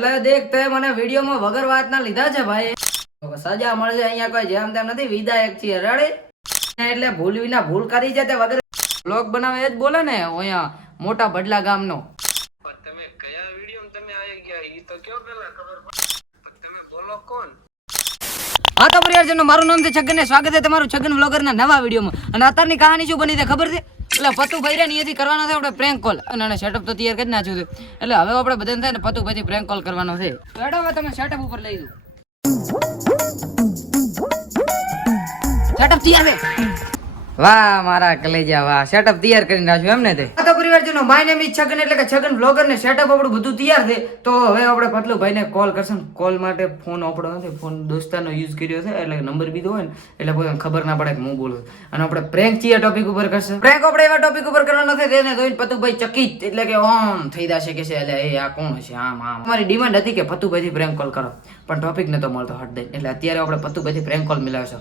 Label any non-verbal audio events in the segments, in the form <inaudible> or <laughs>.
દેખ તે મને વિડીયોમાં વગર વાતના લીધા છે ભાઈ. સજા મળશે અહીંયા કોઈ જેમ તેમ નથી વિધાયક છીએ રેડી એટલે ભૂલ વિના ભૂલ કરી છે તે વગર. બ્લોગ બનાવે એ જ બોલે ને અહીંયા મોટા ભડલા ગામનો. નો તમે કયા વીડિયો તમે આવી ગયા? ઈ તો કયો પેલા ખબર તમે બોલો કોણ? હા તો પરિવારજનો મારું નામ છે છગન ને સ્વાગત છે તમારું છગન વ્લોગર ના નવા વિડીયોમાં. અને અત્યારની કહાની શું બની છે ખબર છે? એટલે પતુ ભાઈ ને અહીંયાથી કરવાનો છે આપણે પ્રેન્ક કોલ અને આને સેટઅપ તો તૈયાર કરી નાખ્યું છે. એટલે હવે આપણે બધાને થાય ને પતુ ભાઈ પ્રેન્ક કોલ કરવાનો છે. તો હવે તમે સેટઅપ ઉપર લઈ દો સેટઅપ તૈયાર વાહ, મારા કલેજા, વાહ. સેટઅપ તૈયાર કરીને રાખ્યું એમ ને તો. પરિવારજનો માય નેમ ઇઝ છગન એટલે કે છગન બ્લોગર ને સેટઅપ આપણું બધું તૈયાર છે. તો હવે આપણે પતલું ભાઈને કોલ કરશું કોલ માટે ફોન આપણો નથી ફોન દોસ્તાનો યુઝ કર્યો છે એટલે નંબર બીજો હોય ને એટલે કોઈ ખબર ના પડે કે હું બોલું અને આપણે પ્રેન્ક છીએ ટોપિક ઉપર કરશે? પ્રેન્ક આપણે એવા ટોપિક ઉપર કરવાનો નથી તેને જોઈને પતુભાઈ ચકિત એટલે કે ઓમ થઈ જશે કે છે એટલે એ આ કોણ છે આમ આમ. અમારી ડિમાન્ડ હતી કે પતુભાઈથી પ્રેન્ક કોલ કરો. પણ ટોપિક નતો મળતો હટ દઈ એટલે અત્યારે આપણે પતુભાઈથી પ્રેન્ક કોલ મિલાવશો.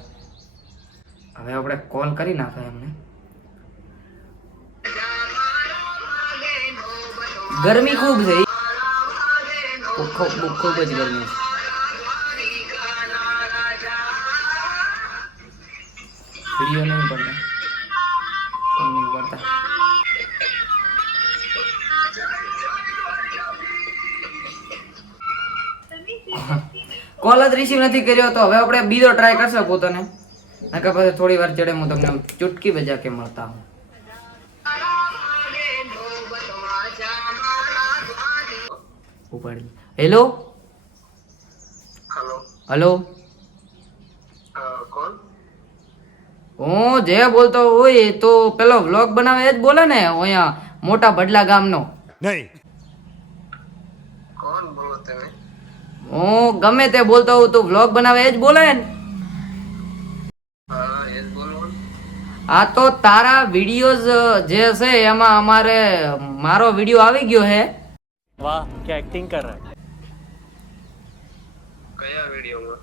હવે આપણે કોલ કરી નાખો એમને. ગરમી ખૂબ છે. ખૂબ જ ગરમી છે. કોલ જ રિસીવ નથી કર્યો તો હવે આપણે બીજો ટ્રાય કરશે પોતાને. નકર પછી થોડી વાર ચડે હું તમને ચુટકી બજા કે મળતા હું. ઉપાડી હેલો હેલો હલો કોણ? હું જે બોલતો હોય એ તો પેલો વ્લોગ બનાવે એ જ બોલે ને અહીંયા મોટા ભડલા ગામનો. કોણ બોલો તમે? હું ગમે તે બોલતો હોઉં તું વ્લોગ બનાવે એ જ બોલે ને. આ તો તારા વિડીયોઝ જે છે એમાં અમારે મારો વીડિયો આવી ગયો છે વાહ કે એક્ટિંગ કર રહા. કયા વિડિયોમાં?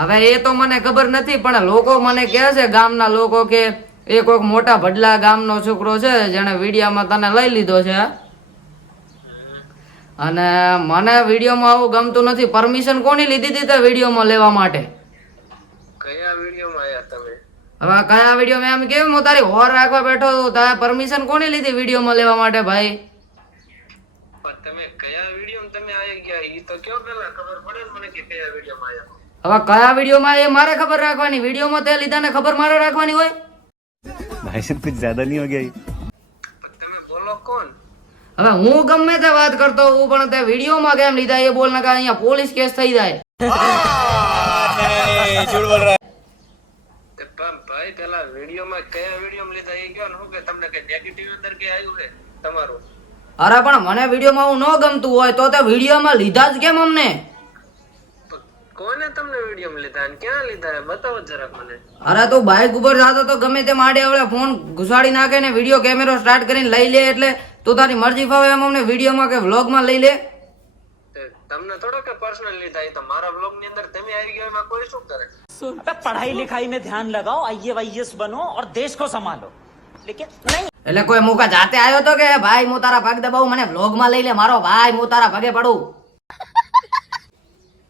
હવે એ તો મને ખબર નથી પણ લોકો મને કહે છે ગામના લોકો કે એ કોઈક મોટા ભડલા ગામનો છોકરો છે જેણે વિડિયામાં તને લઈ લીધો છે. અને મને વિડિયોમાં આવું ગમતું નથી. પરમિશન કોની લીધી હતી તે વિડિયોમાં લેવા માટે? કયા વિડિયોમાં આયા તમે? હવે કયા વીડિયો મેં એમ કેમ? હું તારી હોર રાખવા બેઠો તારે પરમિશન કોની લીધી વિડીયોમાં લેવા માટે ભાઈ? હવે કયા વિડીયોમાં એ મારે ખબર રાખવાની. વિડીયોમાં તે લીધાને ખબર મારે રાખવાની હોય. ભાઈ સાહેબ કુછ જ્યાદા નહીં હો ગયા તમે બોલો કોણ? હવે હું ગમે તે વાત કરતો હું પણ તે વિડીયોમાં કેમ લીધા એ બોલ ના અહીંયા પોલીસ કેસ થઈ જાય. ભાઈ પેલા વિડીયોમાં કયા વિડીયોમાં લીધા એ ગયો ને? હું કે તમને કે નેગેટિવ અંદર કે આવ્યું છે? તમારું? અરે પણ મને વિડીયોમાં હું ન ગમતું હોય તો તે વિડીયોમાં લીધા જ કેમ અમને તો કોને તમને વિડીયોમાં લીધા અને ક્યાં લીધા એ બતાવો જરાક મને અરે તું બાઇક ઉપર જાતો તો ગમે તે માડે હવે ફોન ઘુસાડી નાખે ને વિડીયો કેમેરો સ્ટાર્ટ કરીને લઈ લે એટલે તું તારી મરજી ફાવે એમ અમને વિડીયોમાં કે વ્લોગમાં લઈ લે તે તમને થોડો કે પર્સનલ લીધા એ તો મારા બ્લોગ ની અંદર તમે આવી ગયા એમાં કોઈ શું કરે अबे पढ़ाई लिखाई में ध्यान लगाओ आइए वाईएस बनो और देश को संभालो लेकिन नहीं એટલે કોઈ મુકા જાતે આવ્યો તો કે ભાઈ હું તારા પગ દબાવું મને વ્લોગમાં લઈ લે મારો ભાઈ હું તારા પગે પડું.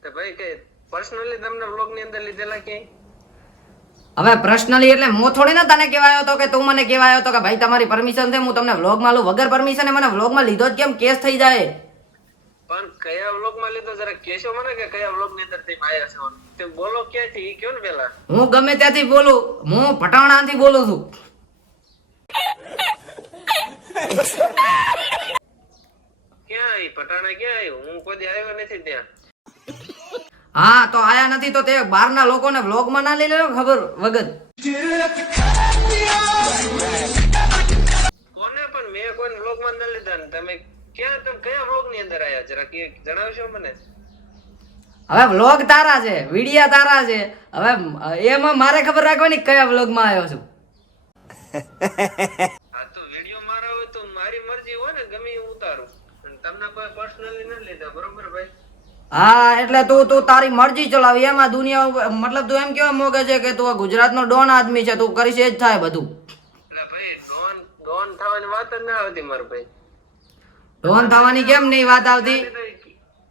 તે ભાઈ કે પર્સનલી તમને વ્લોગની અંદર લીધેલા કે હવે પર્સનલી એટલે હું થોડી ના તને કહેવાયો હતો કે તું મને કહેવાયો હતો કે ભાઈ તમારી પરમિશન છે હું તમને વ્લોગમાં લઉં. વગર પરમિશન મને વ્લોગમાં લીધો જ કેમ? કેસ થઈ જાય. પણ કયા બ્લોગમાં લીધો? જરા કેશો મને કે કયા વ્લોગની અંદર તમે આયા છો? તે બોલો ક્યાંથી? કયો ને પેલા? હું ગમે ત્યાંથી બોલું. હું પટાણાથી બોલું છું. ક્યાં ક્યાં આવ્યો? હું કોઈ આવ્યો નથી ત્યાં. હા તો આયા નથી તો તે બહારના લોકોને વ્લોગમાં ના લઈ લેવો ખબર વગર. કોને પણ મેં કોઈ બ્લોગમાં ન લીધા ને તમે ક્યાં તમે કયા વ્લોગની અંદર આયા? જરા કે જણાવશો મને? હવે વ્લોગ તારા છે વિડિયા તારા છે. હવે એમાં મારે ખબર રાખવાની કયા કયા વ્લોગમાં આવ્યો છું. હા તો વિડિયો મારા હોય તો મારી મરજી હોય ને ગમે ઉતારું. હા એટલે તું તું તારી મરજી ચલાવી. એમાં દુનિયા મતલબ તું એમ કેવા મોગે છે કે તું ગુજરાતનો ડોન આદમી છે તું કરીશ એ જ થાય બધું. ડોન થવાની વાત જ ના આવતી મારા ભાઈ. ડોન થવાની કેમ નહીં વાત આવતી?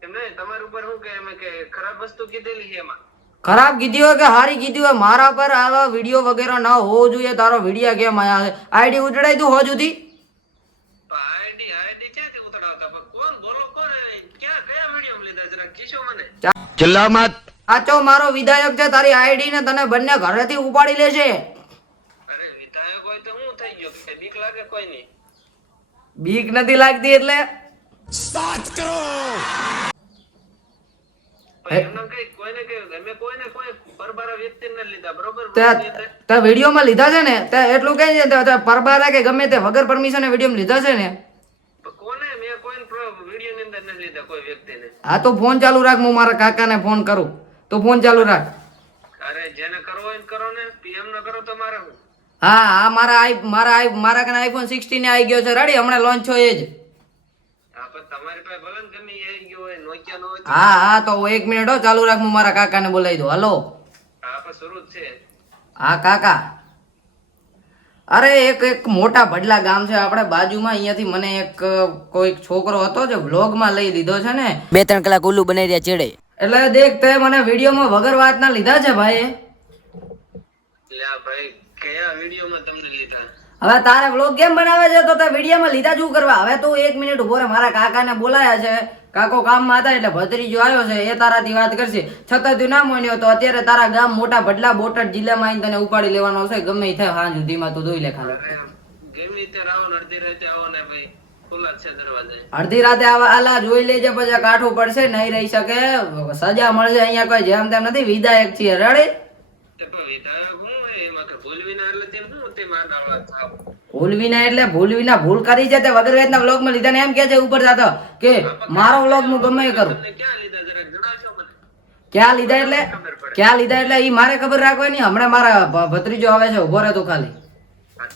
એમ નહીં તમારા ઉપર શું કે એમ કે ખરાબ વસ્તુ કીધેલી છે એમાં? ખરાબ કીધી હોય કે હારી કીધી હોય મારા પર આવા વીડિયો વગેરે ન હોવો જોઈએ તારો વીડિયો કેમ આયા આઈડી ઉજડાઈ તું હો જુદી સાચો મારો વિધાયક છે તારી આઈડી ને તને બંને ઘરેથી ઉપાડી લેશે અરે વિધાયક હોય તો હું થઈ ગયો? કે બીક લાગે કોઈ નહીં બીક નથી લાગતી એટલે? પણ એમને કઈ કોઈને કઈ અમે કોઈને કોઈ પરબારા લીધા બરોબર? તે તે વિડીયોમાં લીધા છે ને? એટલું કહે છે તે- તે પરબારા કે ગમે તે વગર પરમિશન વીડિયો લીધા છે ને? હા તો ફોન ચાલુ રાખ હું મારા કાકાને ફોન કરું. તો ફોન ચાલુ રાખ. અરે જેને કરવો હોય કરો ને. પીએમ ન કરો તો મારે હું. હા મારા આઈ મારા આઈ મારા કને આઈફોન સિક્સટીન આવી ગયો છે. રેડી હમણાં લોન્ચ થયો એ જ. હા ને નો હા તો એક મિનિટ હો ચાલુ રાખ હું મારા કાકાને બોલાવી દઉં. હલો હા કાકા. અરે એક એક મોટા ભડલા ગામ છે આપણે બાજુમાં. અહીંયાથી મને એક કોઈક છોકરો હતો જે વ્લોગમાં લઈ લીધો છે ને. બે ત્રણ કલાક ઉલ્લુ બનાવી રહ્યા ચેડે એટલે દેખ તે મને વિડીયોમાં વગર વાત ના લીધા છે ભાઈ ભાઈ કયા વિડીયોમાં તમને લીધા? હવે તારે વ્લોગ કેમ બનાવે છે? તો તે વિડીયોમાં લીધા જ શું કરવા. હવે તું એક મિનિટ ઊભો રહે. મારા કાકાને બોલાયા છે. કાકો કામમાં હતા એટલે ભત્રીજો આવ્યો છે એ તારાથી વાત કરશે. છતાં તું ના માન્યો તો અત્યારે તારા ગામ મોટા ભડલા બોટાદ જિલ્લામાં આવીને તને ઉપાડી લેવાનો છે ગમે એ થાય હાંજ સુધીમાં તું ધોઈ લે ખાલી. ગમે આવો અડધી રાતે આવો ને ભાઈ અડધી રાતે આલા જોઈ લેજે પછી કાઠું પડશે નહીં રહી શકે. સજા મળશે અહીંયા કોઈ જેમ તેમ નથી વિધાયક છીએ. રેડી ભૂલવીના એટલે ભૂલવીના ભૂલ કરી છે તે વગર વેદના વ્લોગમાં લીધા ને એમ કે છે ઉપર જાતો કે મારો વ્લોગ હું ગમે કરું. ક્યાં લીધા એટલે? ક્યાં લીધા એટલે ઈ મારે ખબર રાખવાની હમણાં મારા ભત્રીજો આવે છે ઊભો રહેતો ખાલી. આ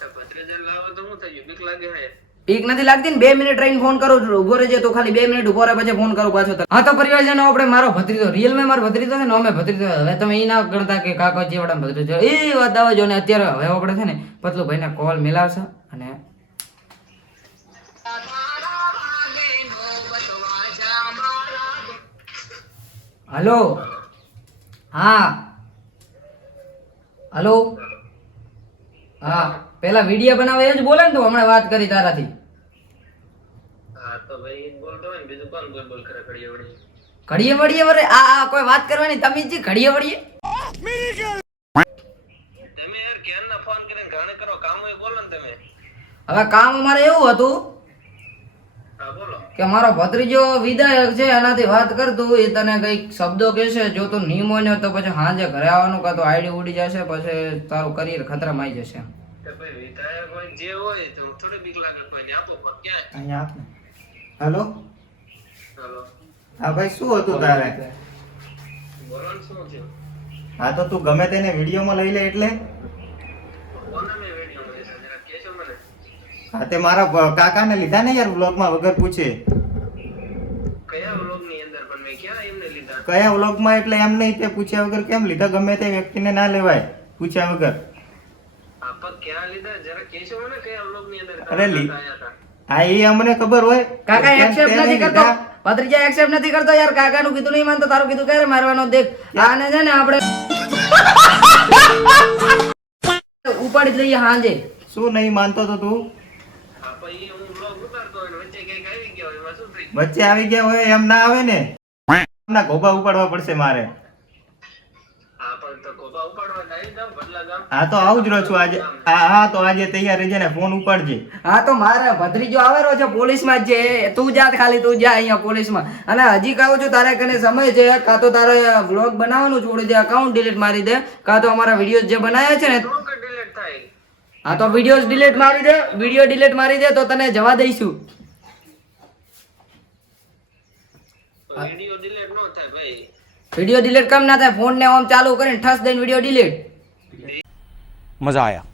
લાવો તો શું થઈ ગયું. બીક લાગે હે. બીક નથી લાગતી ને બે મિનિટ રહીને ફોન કરું, ઊભો રહેજે તો ખાલી બે મિનિટ ઊભો રહે, પછી ફોન કરો પાછો. હા, તો પરિવારજનો આપણે મારો ભત્રીજો રિયલ મેં મારો ભત્રીજો છે ને, અમે ભત્રીજો હવે તમે એ ના ગણતા કે કાકો જેવડા ભત્રીજો એ વાત આવે ને અત્યારે હવે આપણે છે ને પતલું ભાઈને કોલ મિલાવશે, અને હલો? હા. હલો? હા. પેલા વીડિયો બનાવે એ જ બોલે ને તું હમણાં વાત કરી તારાથી. હા તો ભાઈ બોલતો હોય ને બીજું કોણ બોલ બોલ કરે ઘડીએ વળી ઘડીએ વળીએ વરે આ આ કોઈ વાત કરવાની તમે જ ઘડીએ વળીએ? તમે યાર ક્યારના ફોન કરીને ઘાણે કરો કામ હોય બોલો ને તમે. હવે કામ અમારે એવું હતું કે મારો ભત્રીજો વિધાયક છે એનાથી વાત કરતું એ તને કંઈક શબ્દો કહેશે જો તું નિયમો તો પછી હાજે ઘરે આવવાનું કાં તો આઈડી ઉડી જશે પછી તારું કરિયર ખતરામાં આવી જશે. વિધાયક હોય જે હોય તો થોડી બીક લાગે કોઈને આપો ફોન ક્યાં અહીંયા આપ ને. હેલો? હાલો. હા ભાઈ શું હતું તારે? બોલો શું થયું? હા તો તું ગમે તેને વિડીયોમાં લઈ લે એટલે. હા તે મારા કાકાને લીધા ને યાર વ્લોગમાં વગર પૂછે. કયા વ્લોગની અંદર પણ મેં ક્યાં એમને લીધા? કયા વ્લોગમાં એટલે એમ નહીં તે પૂછ્યા વગર કેમ લીધા? ગમે તે વ્યક્તિને ના લેવાય. પૂછ્યા વગર. અરે લી- આયા હતા. હા એ અમને ખબર હોય. કાકા એક્સેપ્ટ નથી કરતો? ભત્રીજા એક્સેપ્ટ નથી કરતો યાર. કાકાનું કીધું નહીં માનતો તારું કીધું ક્યારે મારવાનો દેખ? આને છે ને આપણે ઉપાડી જ લઈએ હાંજે. શું નહીં માનતો તો તું? વચ્ચે આવી ગયો હોય એમાં ના આવે ને. એમના ગોબા ઉપાડવા પડશે મારે. હા પણ તો ગોબા ઉપાડવા નહીં હા તો આવું જ રહો છું આજે. હા હા તો આજે તૈયાર રહેજે ને ફોન ઉપાડજે. હા તો મારે ભત્રીજો આવેલો છે પોલીસમાં જ છે. તું જા ખાલી તું જા અહીંયા પોલીસમાં. અને હજી કહું છું તારે કને સમય છે કાં તો તારે વ્લોગ બનાવવાનું છોડી દે અકાઉન્ટ ડિલીટ મારી દે કાં તો અમારા વીડિયો જે બનાવ્યા છે ને હા તો વીડિયો ડિલીટ મારી દે વીડિયો ડિલીટ મારી દે તો તને જવા દઈશું. વીડિયો ડિલીટ કેમ ના થાય ફોન ને ઓમ ચાલુ કરીને ઠસ દઈને વીડિયો ડિલીટ મજા આવ્યા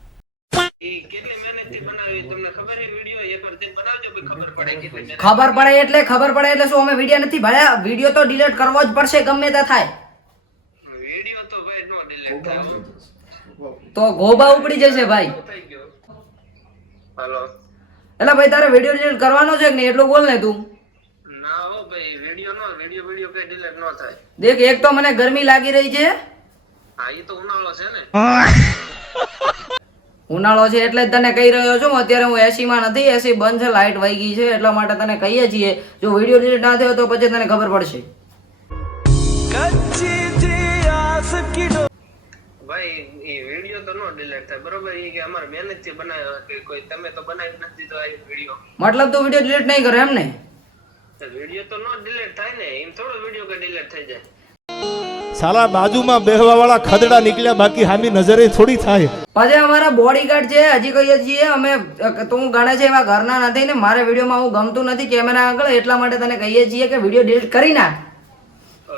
ખબર પડે એટલે ખબર પડે એટલે શું અમે વીડિયો નથી ભર્યા વીડિયો તો ડિલીટ કરવો જ પડશે ગમે તે થાય. તો ગોબા ઉપડી જશે ભાઈ. એટલે ભાઈ તારે વીડિયો ડિલીટ કરવાનો છે કે નહીં? એટલું બોલ ને તું. ના દેખ એક તો મને ગરમી લાગી રહી છે. હા એ તો ઉનાળો છે ને. ઉનાળો છે એટલે જ તને કહી રહ્યો છું અત્યારે હું એસી માં નથી એસી બંધ છે લાઇટ વહી ગઈ છે એટલા માટે તને કહીએ છીએ જો વીડિયો ડિલીટ ના થયો તો પછી તને ખબર પડશે. ભાઈ એ વીડિયો તો નો ડિલીટ થાય બરોબર? એ કે અમારે મહેનતથી બનાવ્યો કે કોઈ તમે તો બનાવી નથી તો આ વીડિયો મતલબ તો વીડિયો ડિલીટ નહીં કરે એમ ને? વીડિયો તો નો ડિલીટ થાય ને એમ થોડો વીડિયો કે ડિલીટ થઈ જાય. સાલા બાજુમાં બેહવા વાળા ખદડા નીકળ્યા બાકી હામી નજરે થોડી થાય. પછી અમારા બોડીગાર્ડ છે હજી કહીએ છીએ અમે તું ગણે છે એવા ઘરના નથી ને મારે વિડીયોમાં હું ગમતું નથી કેમેરા આગળ એટલા માટે તને કહીએ છીએ કે વીડિયો ડિલીટ કરી નાખ.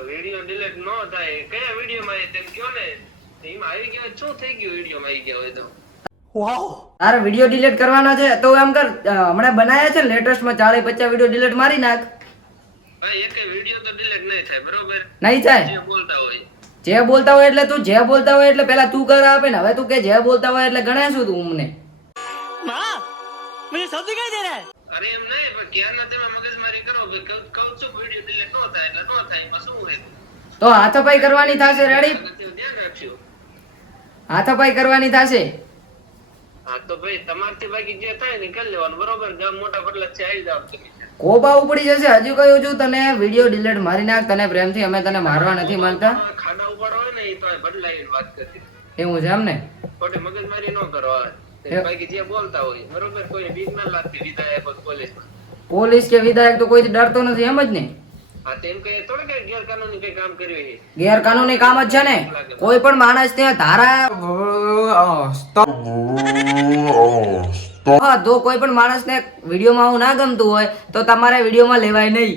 વીડિયો ડિલીટ નો થાય. કયા વિડીયોમાં તેમ કયો ને? એમાં આવી ગયો શું થઈ ગયું વિડીયોમાં આવી ગયો હોય તો? તારે વીડિયો ડિલીટ કરવાના છે તો એમ કર હમણાં બનાયા છે લેટેસ્ટમાં ચાળી પચાસ વીડિયો ડિલીટ મારી નાખ. ભાઈ એક વીડિયો તો ડિલીટ નહીં થાય બરોબર? નહીં થાય? જે બોલતા હોય. જે બોલતા હોય એટલે તું જે બોલતા હોય એટલે પેલા તું કર આપે ને. હવે તું કે જે બોલતા હોય એટલે ગણે શું તું અમને? અરે એમ નહીં પણ ક્યારના તમે મગજમારી કરો? કહું કહું છું વીડિયો ડિલીટ નો થાય એટલે નો થાય એમાં શું હોય? તો હાથાપાઈ કરવાની થશે રેડી ધ્યાન રાખજો. હાથાપાઈ કરવાની થશે? હા તો ભાઈ તમારથી બાકી જે થાય ને કરી લેવાનું બરોબર? ગામ મોટા પટલા છે આવી જાવ તમે. કોબા ઉપડી જશે હજુ કહ્યું છું તને? વીડિયો ડિલીટ મારી નાખ તને પ્રેમથી અમે તને મારવા નથી માંગતા. ખાડા ઉપર હોય ને એ તો બદલાઈને વાત કરતી એવું છે એમ ને ખોટી મગજમારી ન કરો બાકી જે બોલતા હોય બરોબર? કોઈ બીક ના લાગતી વિધાયક પોલીસ પોલીસ કે વિધાયક તો કોઈ ડરતો નથી એમ જ ને? ગેરકાનૂની કામ જ છે ને? કોઈ પણ માણસ ત્યાં ધારા હા તો કોઈ પણ માણસને વિડીયોમાં આવું ના ગમતું હોય તો તમારે વિડીયોમાં લેવાય નહીં.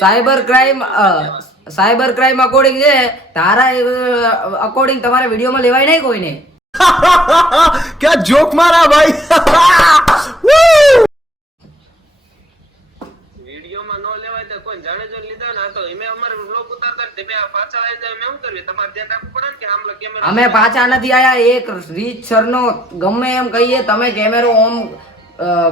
Cyber crime cyber crime according છે તારા અકોર્ડિંગ તમારે વિડીયોમાં લેવાય નહીં કોઈને. <laughs> ક્યાં जोक मारा भाई? <laughs> વિડીયોમાં ન લેવાય તો કોઈ જાણે જો લીધા ને તો એમે અમારે બ્લોગ ઉતારતા તમે આ આવી જાય એમ કરવી તમારે ધ્યાન રાખવું પડે ને કે આમલો કેમેરા અમે પાછા નથી આયા એક રીચ સરનો ગમે એમ કહીએ તમે કેમેરો ઓમ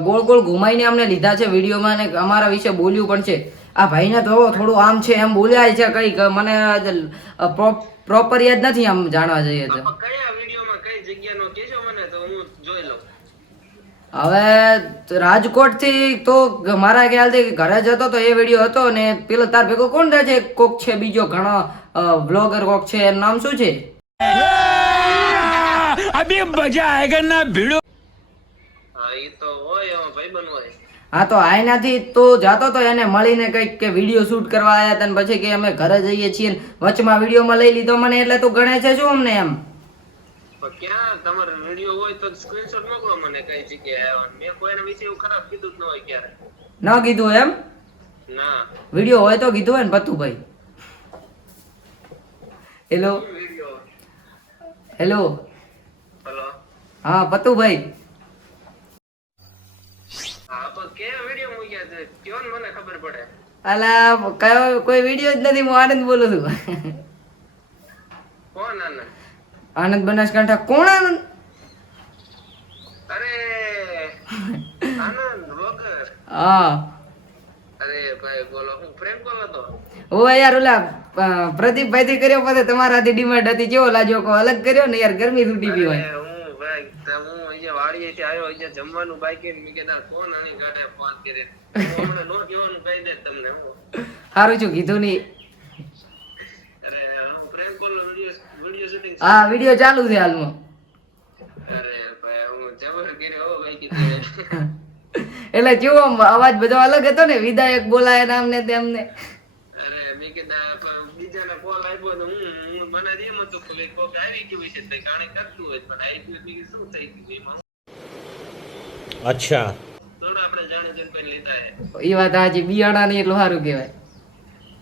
ગોળ ગોળ ઘુમાઈને અમને લીધા છે વિડીયોમાં ને અમારા વિશે બોલ્યું પણ છે. આ ભાઈને તો થોડું આમ છે એમ બોલ્યા છે કઈ મને પ્રોપર યાદ નથી આમ જાણવા જઈએ તો પણ કયા વિડીયોમાં કઈ જગ્યાનો કેજો મને તો હું જોઈ લઉં. હવે રાજકોટથી તો મારા ખ્યાલથી ઘરે જતો તો એ વીડિયો હતો ને પેલો તાર ભેગો કોણ રહે છે? કોક છે બીજો ઘણો બ્લોગર કોક છે એનું નામ શું છે? હા તો હોય ભાઈ તો આયનાથી તો જાતો તો એને મળીને કંઈક કે વીડિયો શૂટ કરવા આવ્યા હતા પછી કે અમે ઘરે જઈએ છીએ વચમાં વિડીયોમાં લઈ લીધો મને એટલે તું ગણે છે શું અમને એમ? ક્યાં? તમારો વિડિયો હોય તો સ્ક્રીનશોટ મોકલો મને કઈ જગ્યાએ આવ્યો મેં કોઈના વિશે એવું ખરાબ કીધું જ ન હોય ક્યારે. ન કીધું એમ? ના. વિડિયો હોય તો કીધું હોય ને પતુભાઈ હેલો હેલો હેલો હા પતુભાઈ હા પણ કયા વીડિયો મૂક્યા છે? કયો મને ખબર પડે. અલા કયો કોઈ વીડિયો જ નથી હું આનંદ બોલું છું. કોણ આનંદ બનાસકાંઠા કોણ આનંદ? અરે <laughs> આનંદ વગર હા. અરે ભાઈ બોલો હું પ્રેમ બોલો તો? ઓ યાર ઓલા પ્રદીપભાઈ થી કર્યો પછી તમારાથી ડિમાન્ડ હતી કેવો લાગ્યો? કો અલગ કર્યો ને યાર ગરમી છૂટી ગઈ હોય. હું ભાઈ હું અહીંયા વાડીએથી આવ્યો અહીંયા જમવાનું બાકી મેં કીધા કોણ આની ગાડે ફોન કરે હમણાં નો કહેવાનું કહી દે તમને હું. સારું છું કીધું નહીં અરે હું Prem call video video shooting હા વીડિયો ચાલુ છે હાલમાં. અરે ભાઈ હું જબર કર્યો હો ભાઈ કીધું <laughs> એટલે કેવો અવાજ બધો અલગ હતો ને વિધાયક બોલાય નામ ને તેમને. અરે મેં કીધા બીજાને કોલ આવ્યો તો હું હું મને એમ હતું કે કોક આવી ગયું છે તો કાણે કરતું હોય પણ આવી ગયું શું થઈ ગયું? એમાં અચ્છા. થોડું આપણે જાણે લીધા એ વાત હાજી બિયાણા ને એટલું સારું કહેવાય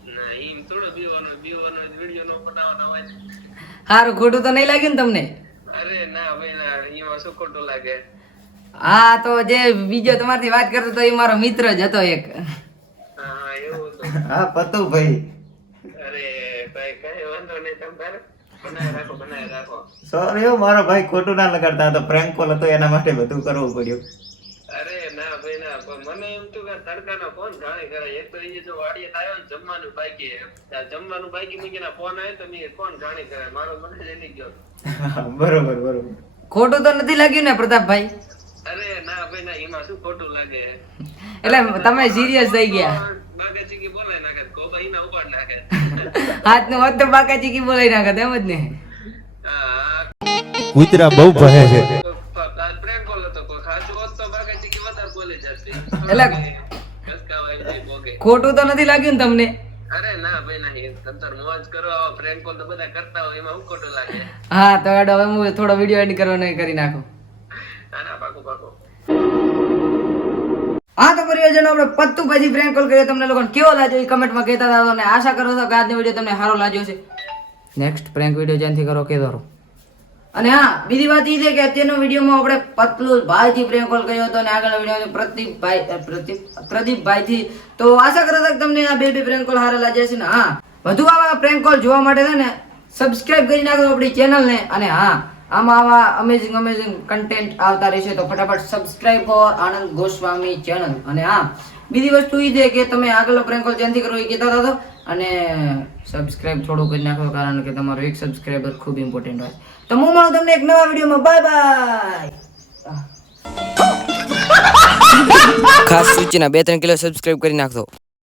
ના એમ થોડો બીવાનો બીવાનો વીડિયો નો બનાવવાનો હોય ને. સારું ખોટું તો નહીં લાગ્યું ને તમને? અરે ના ભાઈ ના એમાં શું ખોટું લાગે? હા તો જે બીજો તમારથી વાત કરતો તો એ મારો મિત્ર જ હતો એક. હા એવું હતું. હા પતુભાઈ. અરે ભાઈ કઈ વાંધો નહીં તમારે બનાવી રાખો બનાવી રાખો. સોરી મારો ભાઈ ખોટું ના લગાડતા તો પ્રેન્ક કોલ હતો એના માટે બધું કરવું પડ્યું. ભાઈ મને એમ તો કે તડકાનો ફોન જાણે કરે એક તો એ જો વાડીએ આવ્યો ને જમવાનું બાકી જમવાનું બાકી મૂકીને ફોન આવ્યો તો મેં કોણ જાણે કરે મારો મને જ એની ગયો. <laughs> બરોબર બરોબર. ખોટું તો નથી લાગ્યું ને પ્રતાપભાઈ? અરે ના ભાઈ ના એમાં શું ખોટું લાગે? એટલે તમે સિરિયસ થઈ ગયા. બાગાજી કી બોલે નાખે કોબા એના ઉપાડ નાખે. હાથનું હોત તો બાકા ચીકી બોલાઈ નાખત એમ જ ને? હા. કૂતરા બહુ ભહે છે પ્રેમ કોલ હતો કોઈ ખાસું હોત તો બાગાજી કી વધારે બોલી જતી એટલે ખોટું તો નથી લાગ્યું ને તમને? અરે ના ભાઈ ના મોજ કરો આવા કોલ તો બધા કરતા હોય એમાં હું ખોટું લાગે? હા તો હવે હું થોડો વીડિયો એડિટ કરવાનો કરી નાખું. ના પાકું પાકું. હા તો પરિવારજનો આપણે પત્તુ પછી પ્રેન્ક કોલ કર્યો. તમને લોકોને કેવો લાગ્યો? એ કમેન્ટમાં કહેતા હતા. અને આશા કરો છો કે આજનો વીડિયો તમને સારો લાગ્યો છે નેક્સ્ટ પ્રેન્ક વીડિયો જ્યાંથી કરો કે કરો? અને હા, બીજી વાત એ છે કે અત્યારનો વિડીયોમાં આપણે પતલું ભાઈથી પ્રેમ કોલ કર્યો હતો અને આગળ વીડિયો પ્રદીપભાઈ પ્રદીપ, પ્રદીપભાઈથી. તો આશા કરતા તમને આ બે બે પ્રેમ કોલ સારા લાગ્યા છે ને, હા. વધુ આવા પ્રેમ કોલ જોવા માટે છે ને સબસ્ક્રાઇબ કરી નાખો આપણી ચેનલને અને હા, આમાં આવા અમેઝિંગ અમેઝિંગ કન્ટેન્ટ આવતા રહેશે તો ફટાફટ subscribe for Anand Goswami channel અને હા, બીજી વસ્તુ એ છે કે તમે આગળનો પ્રેન્ક કોલ જ્યાંથી કરો એ કહેતા હતા અને સબસ્ક્રાઇબ થોડું કરી નાખો, કારણ કે તમારો એક સબસ્ક્રાઇબર ખૂબ ઇમ્પોર્ટન્ટ હોય. તો હું મળું તમને એક નવા વિડીયોમાં. બાય બાય ખાસ સૂચના બે ત્રણ કિલો સબસ્ક્રાઇબ કરી નાખજો.